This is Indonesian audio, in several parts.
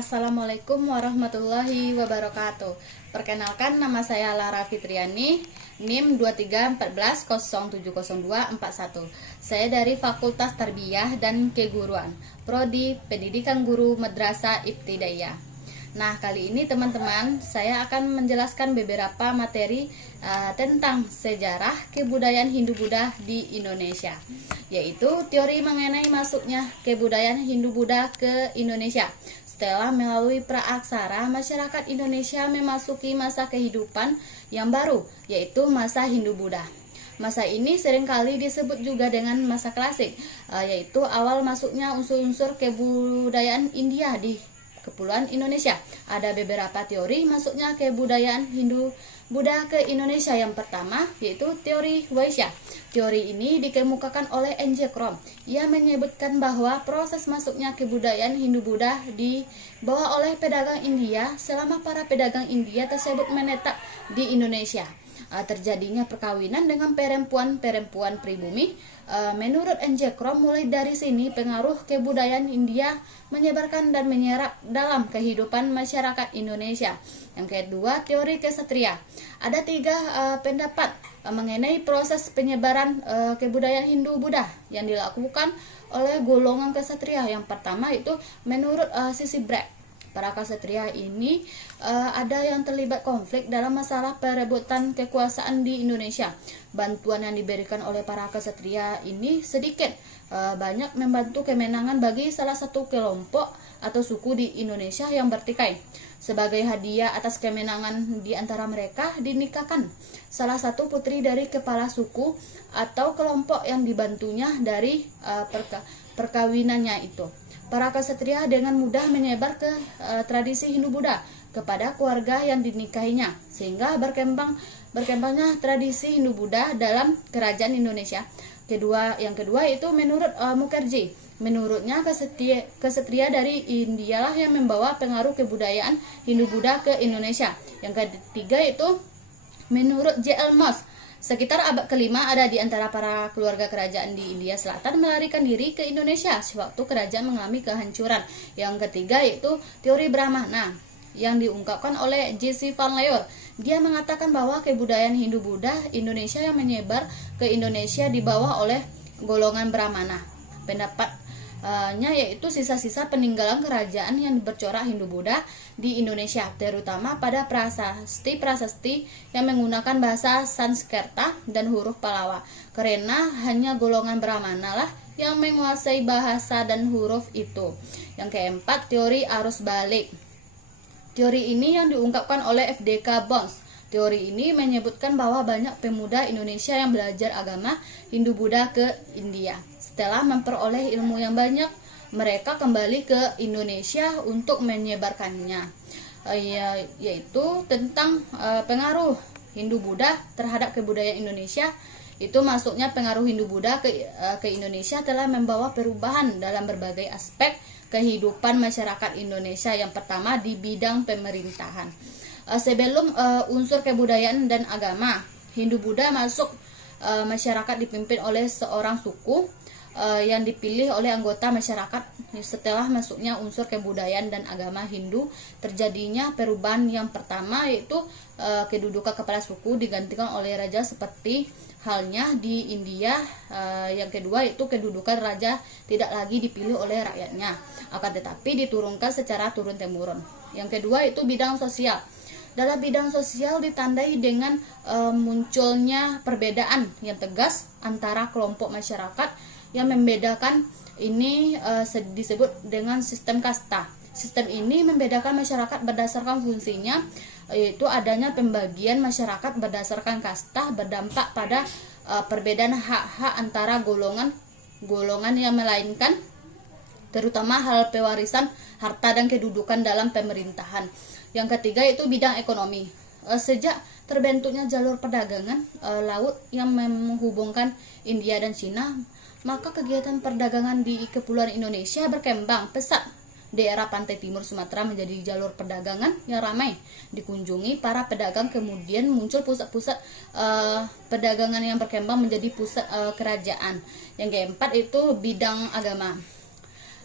Assalamualaikum warahmatullahi wabarakatuh. Perkenalkan, nama saya Lara Fitriani, NIM 2314070241. Saya dari Fakultas Tarbiyah dan Keguruan, Prodi Pendidikan Guru Madrasah Ibtidaiyah. Nah, kali ini teman-teman, saya akan menjelaskan beberapa materi tentang sejarah kebudayaan Hindu-Buddha di Indonesia, yaitu teori mengenai masuknya kebudayaan Hindu-Buddha ke Indonesia. Setelah melalui praaksara, masyarakat Indonesia memasuki masa kehidupan yang baru, yaitu masa Hindu-Buddha. Masa ini seringkali disebut juga dengan masa klasik, yaitu awal masuknya unsur-unsur kebudayaan India di Kepulauan Indonesia. Ada beberapa teori masuknya kebudayaan Hindu-Buddha ke Indonesia. Yang pertama yaitu teori Vaishya. Teori ini dikemukakan oleh N.J. Krom. Ia menyebutkan bahwa proses masuknya kebudayaan Hindu-Buddha dibawa oleh pedagang India selama para pedagang India tersebut menetap di Indonesia. Terjadinya perkawinan dengan perempuan pribumi. Menurut N.J. Krom, mulai dari sini pengaruh kebudayaan India menyebarkan dan menyerap dalam kehidupan masyarakat Indonesia. Yang kedua, teori kesatria. Ada tiga pendapat mengenai proses penyebaran kebudayaan Hindu-Buddha yang dilakukan oleh golongan kesatria. Yang pertama itu menurut Sisi Brett. Para ksatria ini ada yang terlibat konflik dalam masalah perebutan kekuasaan di Indonesia. Bantuan yang diberikan oleh para ksatria ini sedikit banyak membantu kemenangan bagi salah satu kelompok atau suku di Indonesia yang bertikai. Sebagai hadiah atas kemenangan di antara mereka, dinikahkan salah satu putri dari kepala suku atau kelompok yang dibantunya dari perkawinannya itu. Para ksatria dengan mudah menyebar ke tradisi Hindu-Buddha kepada keluarga yang dinikahinya, sehingga berkembangnya tradisi Hindu-Buddha dalam kerajaan Indonesia. Yang kedua itu menurut Mukherjee. Menurutnya ksatria dari India lah yang membawa pengaruh kebudayaan Hindu-Buddha ke Indonesia. Yang ketiga itu menurut J.L. Moss. Sekitar abad kelima, ada di antara para keluarga kerajaan di India Selatan melarikan diri ke Indonesia sewaktu kerajaan mengalami kehancuran. Yang ketiga yaitu teori Brahmana yang diungkapkan oleh J.C. Van Leeuwen. Dia mengatakan bahwa kebudayaan Hindu-Buddha Indonesia yang menyebar ke Indonesia dibawa oleh golongan Brahmana. Pendapatnya yaitu sisa-sisa peninggalan kerajaan yang bercorak Hindu-Buddha di Indonesia, terutama pada prasasti yang menggunakan bahasa Sanskerta dan huruf Pallawa, karena hanya golongan Brahmana lah yang menguasai bahasa dan huruf itu. Yang keempat, teori arus balik. Teori ini yang diungkapkan oleh F.D.K. Bones. Teori ini menyebutkan bahwa banyak pemuda Indonesia yang belajar agama Hindu-Buddha ke India. Setelah memperoleh ilmu yang banyak, mereka kembali ke Indonesia untuk menyebarkannya, yaitu tentang pengaruh Hindu-Buddha terhadap kebudayaan Indonesia. Itu masuknya pengaruh Hindu-Buddha ke Indonesia telah membawa perubahan dalam berbagai aspek kehidupan masyarakat Indonesia. Yang pertama di bidang pemerintahan. Sebelum unsur kebudayaan dan agama, Hindu-Buddha masuk masyarakat dipimpin oleh seorang suku yang dipilih oleh anggota masyarakat. Setelah masuknya unsur kebudayaan dan agama Hindu, terjadinya perubahan yang pertama yaitu kedudukan kepala suku digantikan oleh raja seperti halnya di India. Yang kedua itu kedudukan raja tidak lagi dipilih oleh rakyatnya, akan tetapi diturunkan secara turun-temurun. Yang kedua itu bidang sosial. Dalam bidang sosial ditandai dengan munculnya perbedaan yang tegas antara kelompok masyarakat yang membedakan ini disebut dengan sistem kasta. Sistem ini membedakan masyarakat berdasarkan fungsinya, yaitu adanya pembagian masyarakat berdasarkan kasta berdampak pada perbedaan hak-hak antara golongan yang melainkan, terutama hal pewarisan, harta dan kedudukan dalam pemerintahan. Yang ketiga itu bidang ekonomi. Sejak terbentuknya jalur perdagangan laut yang menghubungkan India dan Cina, maka kegiatan perdagangan di Kepulauan Indonesia berkembang pesat. Daerah pantai timur Sumatera menjadi jalur perdagangan yang ramai dikunjungi para pedagang. Kemudian muncul pusat-pusat perdagangan yang berkembang menjadi pusat kerajaan. Yang keempat itu bidang agama.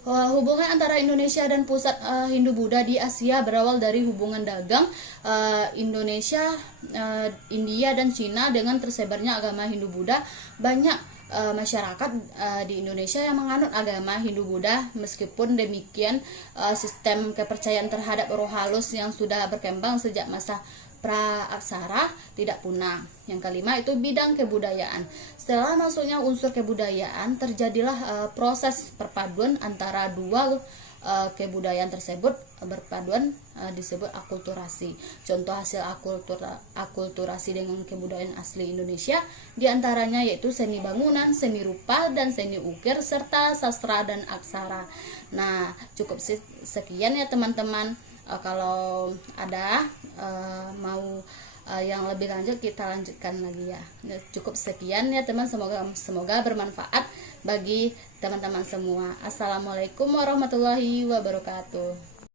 Hubungan antara Indonesia dan pusat Hindu-Buddha di Asia berawal dari hubungan dagang Indonesia, India, dan Cina. Dengan tersebarnya agama Hindu-Buddha, banyak masyarakat di Indonesia yang menganut agama Hindu-Buddha. Meskipun demikian, sistem kepercayaan terhadap roh halus yang sudah berkembang sejak masa pra-aksara tidak punah. Yang kelima itu bidang kebudayaan. Setelah masuknya unsur kebudayaan, terjadilah proses perpaduan antara dua kebudayaan tersebut. Berpaduan disebut akulturasi. Contoh hasil akulturasi dengan kebudayaan asli Indonesia diantaranya yaitu seni bangunan, seni rupa, dan seni ukir, serta sastra dan aksara. Nah, cukup sekian ya teman-teman. Kalau ada mau yang lebih lanjut, kita lanjutkan lagi ya. Cukup sekian ya teman, semoga bermanfaat bagi teman-teman semua. Assalamualaikum warahmatullahi wabarakatuh.